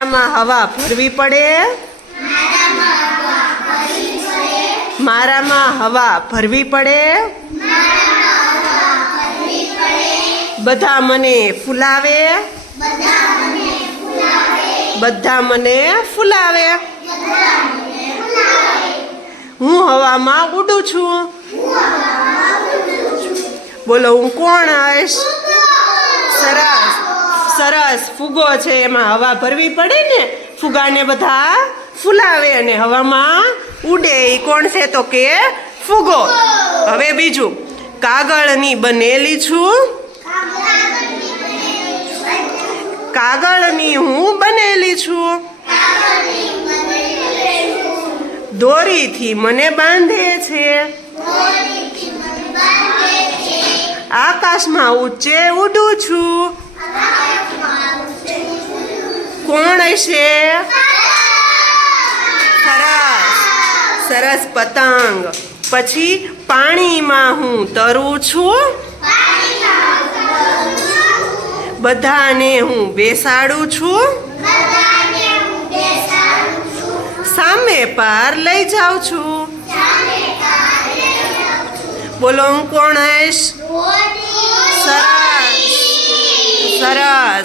માં હવા ભરવી પડે, મારામાં હવા ભરવી પડે, બધા મને ફૂલાવે, બધા મને ફૂલાવે, હું હવામાં ઉડું છું. બોલો હું કોણ હશ? સરસ સરસ ફુગ્ગો છે, એમાં હવા ભરવી પડે ને, ફુગ્ગાને બધા ફૂલાવે અને હવામાં ઉડે. એ કોણ છે? તો કે ફુગ્ગો. હવે બીજું, કાગળની બનેલી છું, કાગળની હું બનેલી છું, દોરીથી મને બાંધે છે, આકાશમાં ઊંચે ઉડું છું. કોણ હશે? સરસ સરસ પતંગ. પછી પાણીમાં હું તરું છું, બધાને હું બેસાડું છું, સામે પાર લઈ જાઉં છું. બોલો હું કોણ હશ? સરસ સરસ.